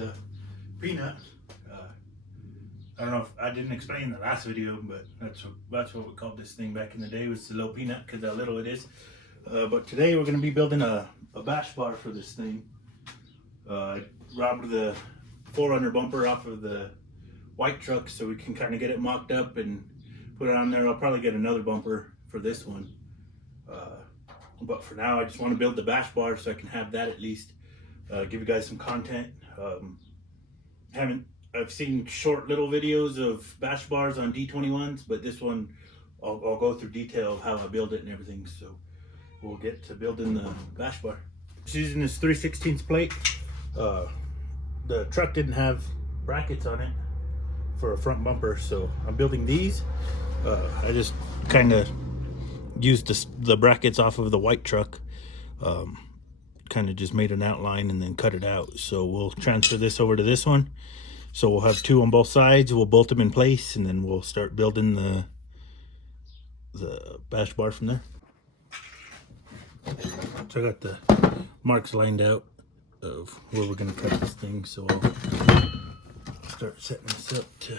the peanut. I don't know if I didn't explain in the last video, but that's what we called this thing back in the day, was the little peanut, because how little it is. But today we're going to be building a bash bar for this thing. I robbed the 400 bumper off of the white truck so we can kind of get it mocked up and put it on there. I'll probably get another bumper for this one. But for now, I just want to build the bash bar so I can have that at least. Give you guys some content. I've seen short little videos of bash bars on D21s, but this one I'll go through detail of how I build it and everything. So we'll get to building the bash bar. Just using this 3/16 plate. The truck didn't have brackets on it for a front bumper, so I'm building these. I just kind of used the brackets off of the white truck. Kind of just made an outline and then cut it out. So we'll transfer this over to this one. So we'll have two on both sides. We'll bolt them in place, and then we'll start building the bash bar from there. So I got the marks lined out of where we're going to cut this thing. So I'll start setting this up to.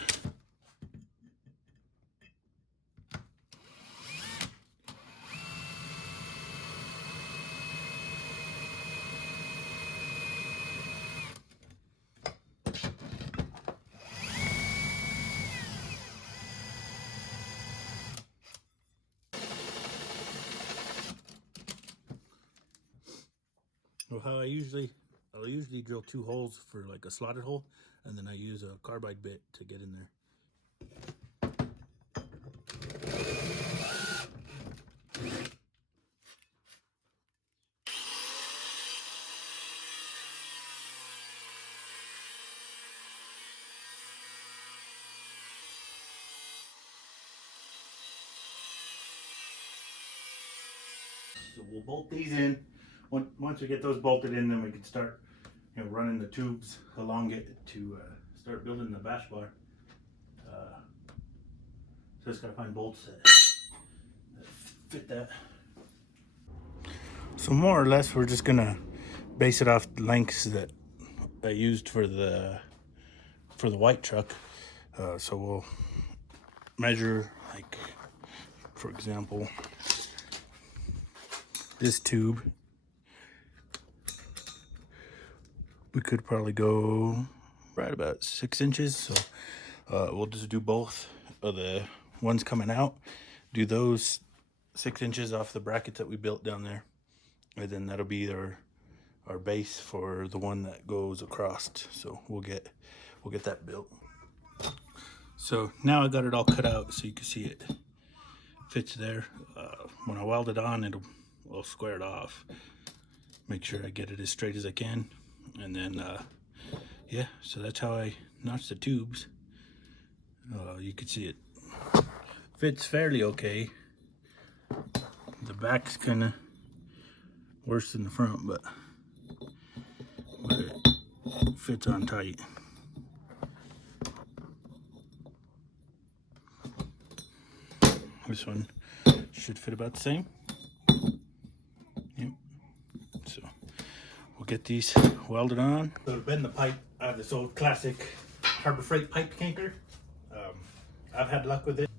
Well, how I'll usually drill 2 holes for like a slotted hole, and then I use a carbide bit to get in there. So we'll bolt these in. Once we get those bolted in, then we can start, running the tubes along it to start building the bash bar. So just gotta find bolts that fit that. So more or less, we're just gonna base it off the lengths that I used for the white truck. So we'll measure, like, for example, this tube. We could probably go right about 6 inches. So we'll just do both of the ones coming out. Do those 6 inches off the brackets that we built down there. And then that'll be our base for the one that goes across. So we'll get that built. So now I got it all cut out so you can see it fits there. When I weld it on, I'll square it off. Make sure I get it as straight as I can. And then, yeah, so that's how I notch the tubes. You can see it fits fairly okay. The back's kind of worse than the front, but it fits on tight. This one should fit about the same. Yep. So we'll get these welded on. So to bend the pipe, I have this old classic Harbor Freight pipe kinker. I've had luck with it.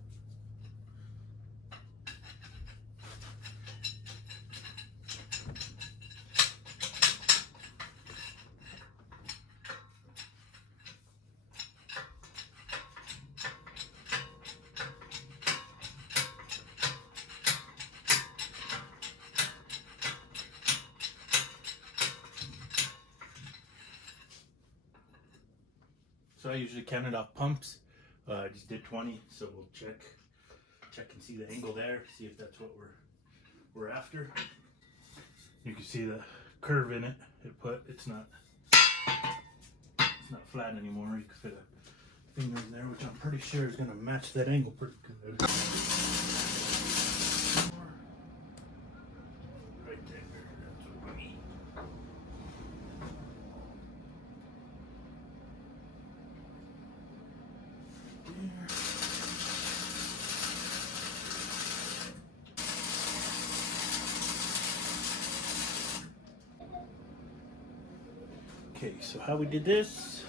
So I usually count it off pumps. I just did 20, so we'll check and see the angle there, see if that's what we're after. You can see the curve in it. It's not flat anymore. You can fit a finger in there, which I'm pretty sure is going to match that angle pretty good. Right there. That's what we need. Okay, so how we did this,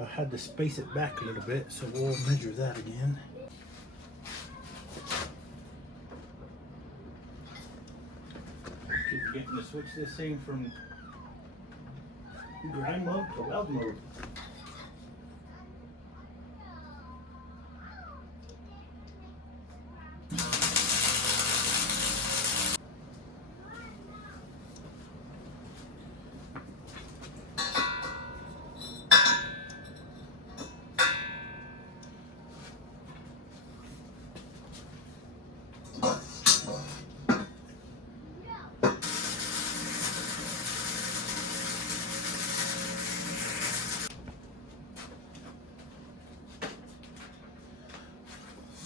I had to space it back a little bit, so we'll measure that again. Keep forgetting to switch this thing from grind mode to weld mode.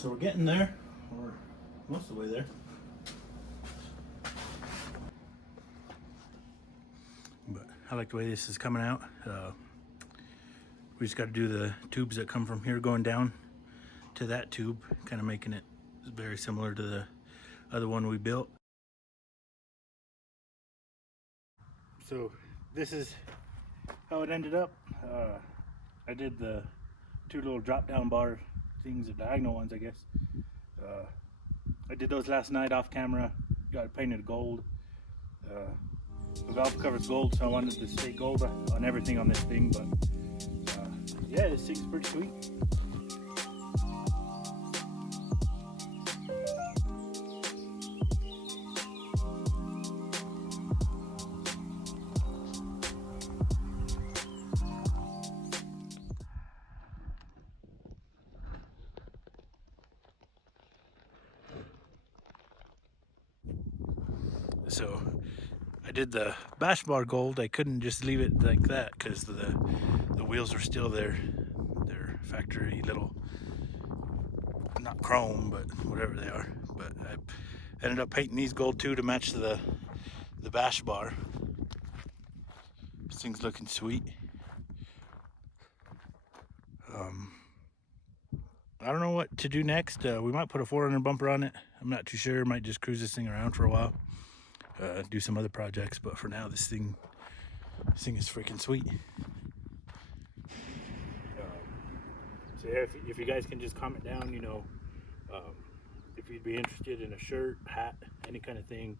So we're getting there, or most of the way there. But I like the way this is coming out. We just got to do the tubes that come from here going down to that tube, kind of making it very similar to the other one we built. So this is how it ended up. I did the two little drop down bar things, the diagonal ones, I guess. I did those last night off camera, got it painted gold. The valve cover's gold, so I wanted to stay gold on everything on this thing, but yeah, this thing's pretty sweet. So I did the bash bar gold. I couldn't just leave it like that because the wheels are still there. They're factory little, not chrome, but whatever they are. But I ended up painting these gold too to match the bash bar. This thing's looking sweet. I don't know what to do next. We might put a 400 bumper on it. I'm not too sure. Might just cruise this thing around for a while. Do some other projects, but for now this thing is freaking sweet. So yeah, if you guys can just comment down, you know, if you'd be interested in a shirt, hat, any kind of thing.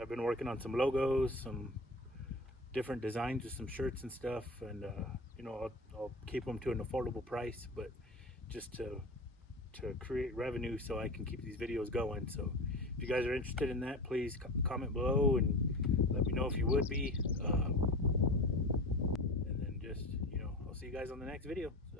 I've been working on some logos, some different designs of some shirts and stuff, and you know, I'll keep them to an affordable price, but just to create revenue so I can keep these videos going. So if you guys are interested in that, please comment below and let me know if you would be. And then just, you know, I'll see you guys on the next video. So.